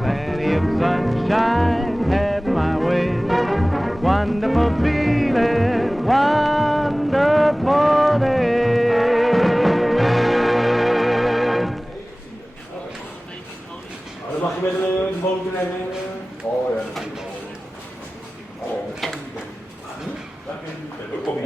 Plenty of sunshine, had my way. Wonderful feeling, wonderful day. Mag je met de motor nemen? Oh ja, natuurlijk. Kom je?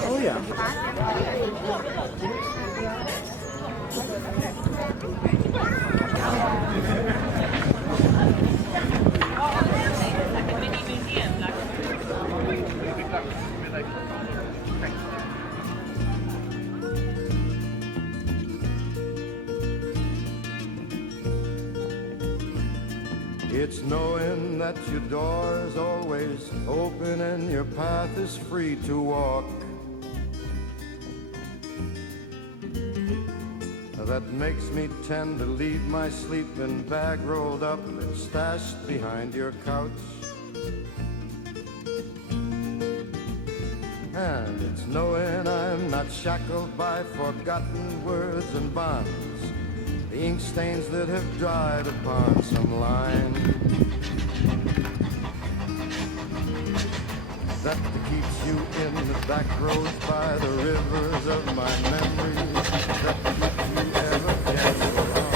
Oh ja. It's knowing that your door is always open and your path is free to walk. That makes me tend to leave my sleeping bag rolled up and stashed behind your couch. And it's knowing I'm not shackled by forgotten words and bonds, the ink stains that have dried upon some line, that keeps you in the back roads by the rivers of my memories, that keeps you ever dancing along.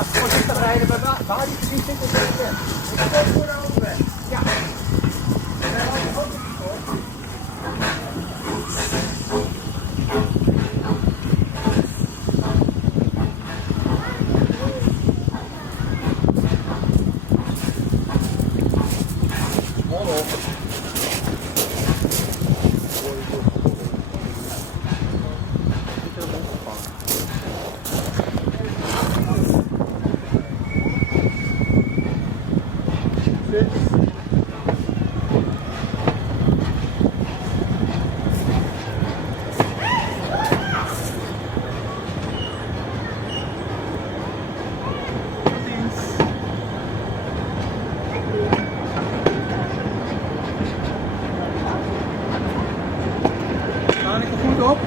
voorzichtig rijden bij waar die precies zit. Ik ga voor de overweg. Ja. Staan ik er goed op?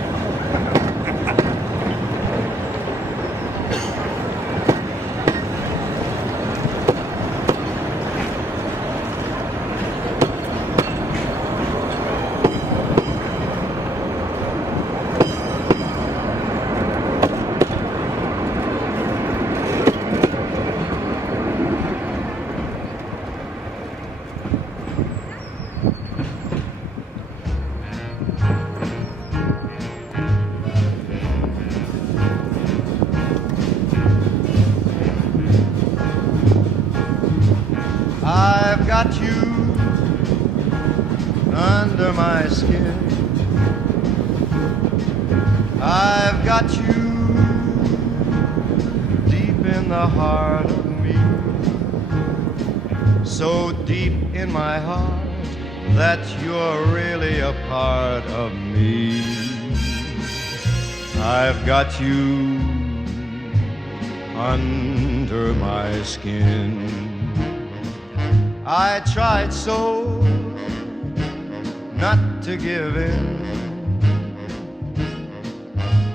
I've got you under my skin. I've got you deep in the heart of me. So deep in my heart that you're really a part of me. I've got you under my skin. I tried so not to give in.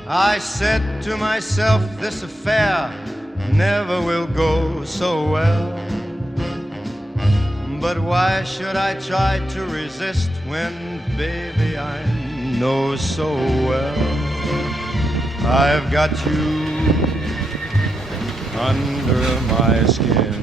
I said to myself, this affair never will go so well. But why should I try to resist when, baby, I know so well I've got you under my skin.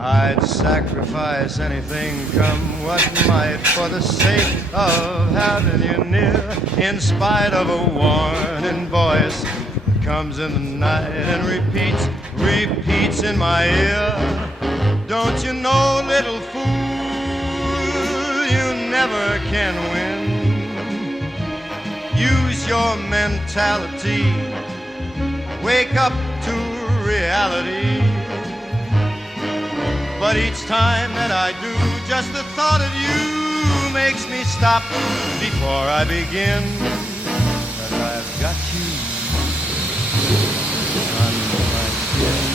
I'd sacrifice anything, come what might, for the sake of having you near. In spite of a warning voice that comes in the night and repeats in my ear. Don't you know, little fool, you never can win. Use your mentality, wake up to reality. But each time that I do, just the thought of you makes me stop before I begin. 'Cause I've got you under my skin.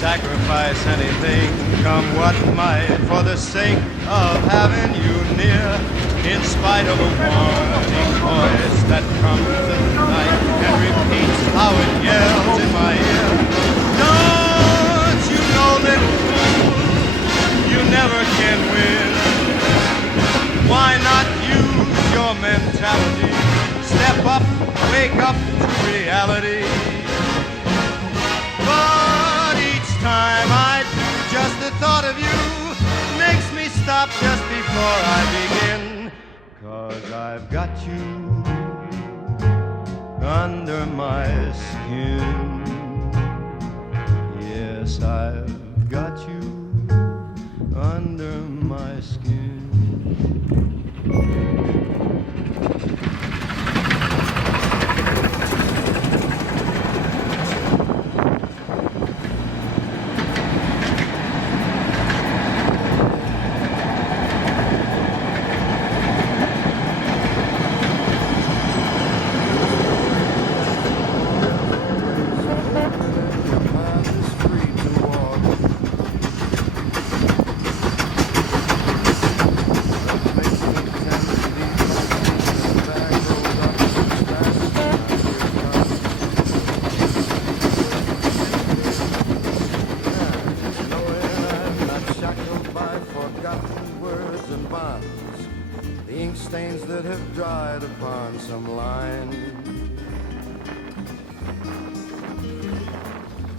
Sacrifice anything, come what might, for the sake of having you near. In spite of a warning voice that comes in the night and repeats how it yells in my ear. Don't you know, little fool, you never can win. Why not use your mentality? Step up, wake up to reality. But each time I do, just the thought of you makes me stop just before I begin. 'Cause I've got you under my skin. Yes, I've got you under my skin. ponds, the ink stains that have dried upon some line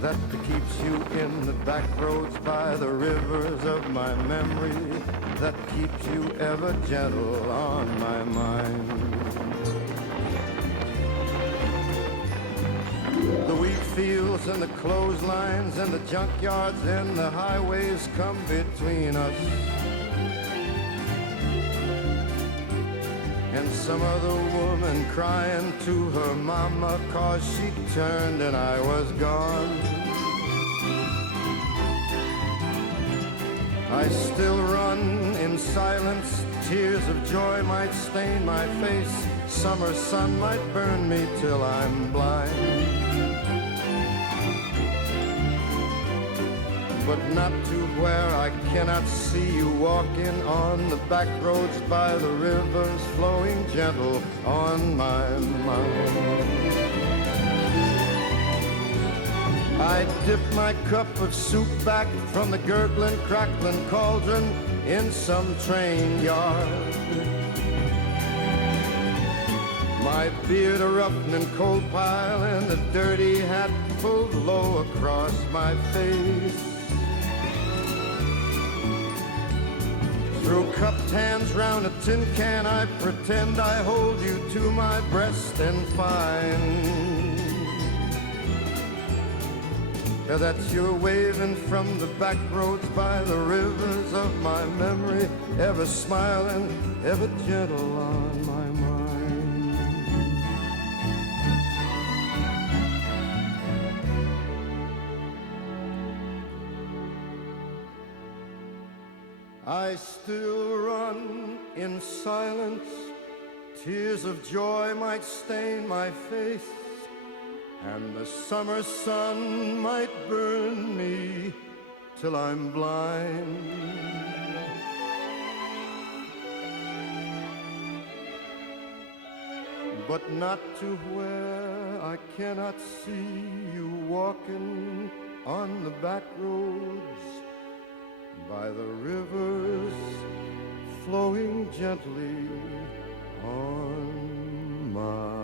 that keeps you in the back roads by the rivers of my memory, that keeps you ever gentle on my mind. The wheat fields and the clotheslines and the junkyards and the highways come between us, and some other woman crying to her mama 'cause she turned and I was gone. I still run in silence, tears of joy might stain my face, summer sun might burn me till I'm blind, but not to where I cannot see you walking on the back roads by the rivers flowing gentle on my mind. I dip my cup of soup back from the gurgling, crackling cauldron in some train yard, my beard a rough and coal pile and the dirty hat pulled low across my face. Through cupped hands round a tin can I pretend I hold you to my breast and find that you're waving from the back roads by the rivers of my memory, ever smiling, ever gentle on my mind. I still run in silence, tears of joy might stain my face, and the summer sun might burn me till I'm blind, but not to where I cannot see you walking on the back roads by the rivers flowing gently on my